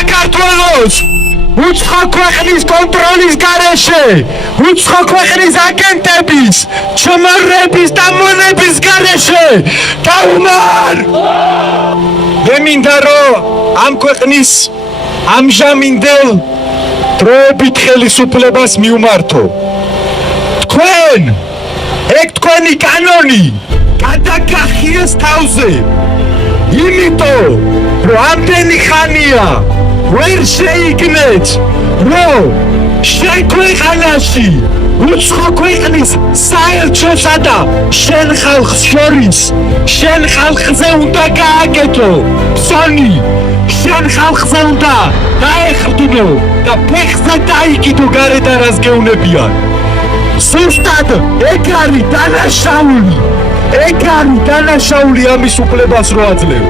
საქართველოს უცხო ქვეყნის კონტროლის გარეშე, უცხო ქვეყნის აგენტების, ჩმრების და მონების გარეშე გაუმარ! მე მინდა რომ ამ ქვეყნის ამჟამინდელ დროებით ხელისუფლებას მიუმართო. თქვენ, ეგ თქვენი კანონი გადაგახიეს თავზე. იმიტომ რომ ამდენი ხანია ვერ შეიგნეთ, რომ შენ ქვეყანაში უცხო ქვეყნის საელჩოსა და შენ ხალხს შორის შენ ხალხზე უნდა გააკეთო ფსონი, შენ ხალხზე უნდა დაეხდნო და ფეხზე დაიკიდო გარეთ არას გეუნებიან. ზუსტად ეგ არის დანაშაული, ეგ არის დანაშაული ამის უფლებას რო აძლევ.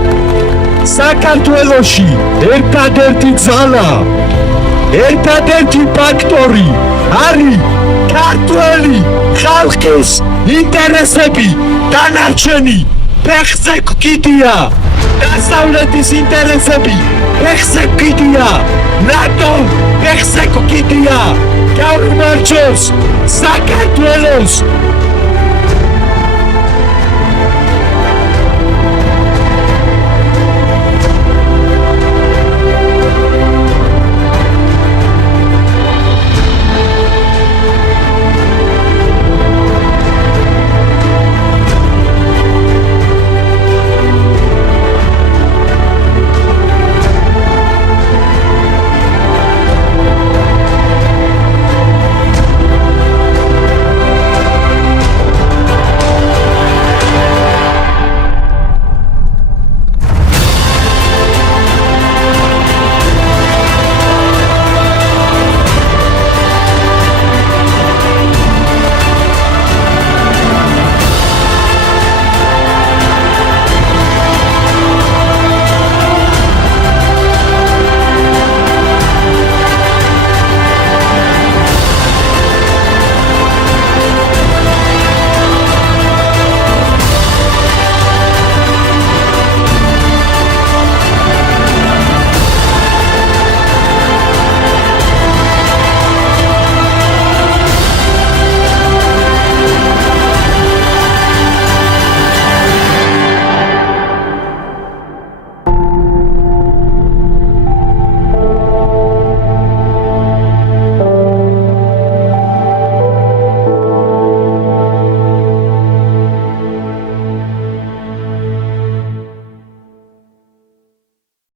საქართველოში ერთადერთი ძალა, ერთადერთი ფაქტორი არის ქართველი ხალხის ინტერესები, დანარჩენი ფეხზე გკიდია, დასავლეთის ინტერესები ფეხზე გკიდია, ნატო ფეხზე გკიდია, გაუმარჯოს საქართველოს